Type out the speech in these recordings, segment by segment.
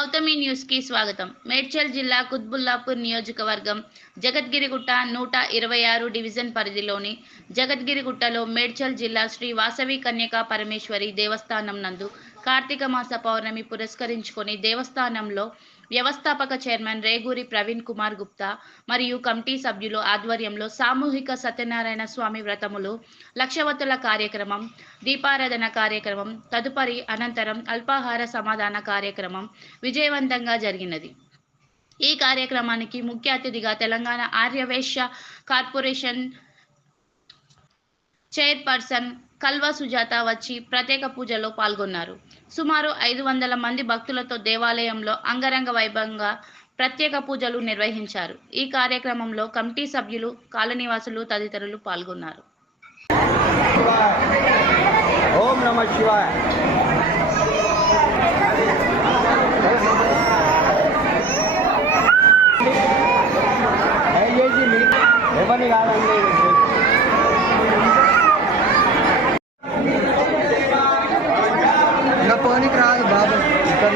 Gautami news కి స్వాగతం. మేడ్చల్ జిల్లా కుత్బుల్లాపూర్ నియోజకవర్గం జగద్గిరిగుట్ట 126 డివిజన్ పరిధిలోని జగద్గిరిగుట్టలో మేడ్చల్ జిల్లా శ్రీ వాసవి కన్యకా పరమేశ్వరి దేవస్థానం నందు కార్తీక మాస పౌర్ణమి పురస్కరించుకొని దేవస్థానంలో వ్యవస్థాపక చైర్మన్ రేగూరి ప్రవీణ్ కుమార్ గుప్తా మరియు కమిటీ సభ్యుల ఆధ్వర్యంలో సామూహిక సత్యనారాయణ స్వామి వ్రతములు, లక్షవత్తుల కార్యక్రమం, దీపారాధన కార్యక్రమం, తదుపరి అనంతరం అల్పాహార సమాధాన కార్యక్రమం విజయవంతంగా జరిగినది. ఈ కార్యక్రమానికి ముఖ్య అతిథిగా తెలంగాణ ఆర్యవైశ్య కార్పొరేషన్ చైర్పర్సన్ కల్వ సుజాత వచ్చి ప్రత్యేక పూజలో పాల్గొన్నారు. సుమారు 500 మంది భక్తులతో దేవాలయంలో అంగరంగ వైభవంగా ప్రత్యేక పూజలు నిర్వహించారు. ఈ కార్యక్రమంలో కమిటీ సభ్యులు, కాలనీవాసులు తదితరులు పాల్గొన్నారు. ఓం నమః శివాయ. దయచేసి ఎవరిని కాదండి, ఇంకా పోనీకి రాదు బాబు. ఇక్కడ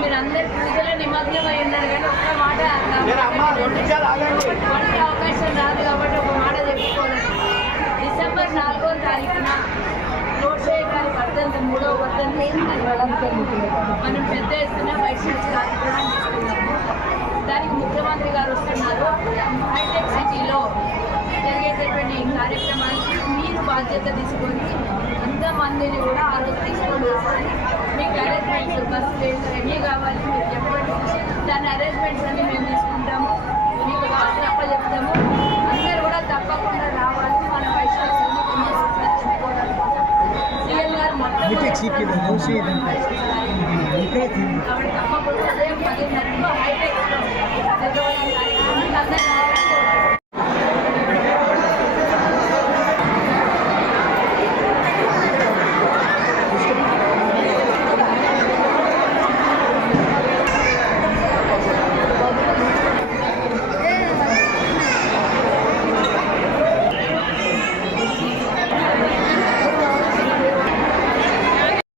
మీరందరూ పూజలో నిమగ్నమై ఉన్నారు కానీ ఒక్క మాట అవకాశం రాదు కాబట్టి ఒక మాట చెప్పుకోవాలి. డిసెంబర్ 4వ తారీఖున రోడ్షే గారి వర్ధంతి, 3వ వర్ధంతి మనం పెద్ద ఎత్తున వైష్ణవ కార్యక్రమం తీసుకున్నాము. దానికి ముఖ్యమంత్రి గారు వస్తున్నారు. హైటెక్ సిటీలో జరిగేటటువంటి కార్యక్రమానికి మీరు బాధ్యత తీసుకొని అంతమందిని కూడా ఆ రోజు తీసుకొని వస్తారని మీకు అరేంజ్మెంట్స్, బస్సులు ఎన్ని కావాలి మీరు చెప్పండి. దాని అరేంజ్మెంట్స్ అన్ని మేము తీసుకుంటాము, మీకు బస్సులు అప్పచెప్తాము. అందరూ కూడా తప్పకుండా రావాలి. మన వైష్ణవ చెప్పుకోవడానికి కోసం సీఎం గారు మొత్తం కాబట్టి తప్పకుండా ఉదయం 10:30 హైటెక్స్లో జరగబోయే కార్యక్రమానికి అందరూ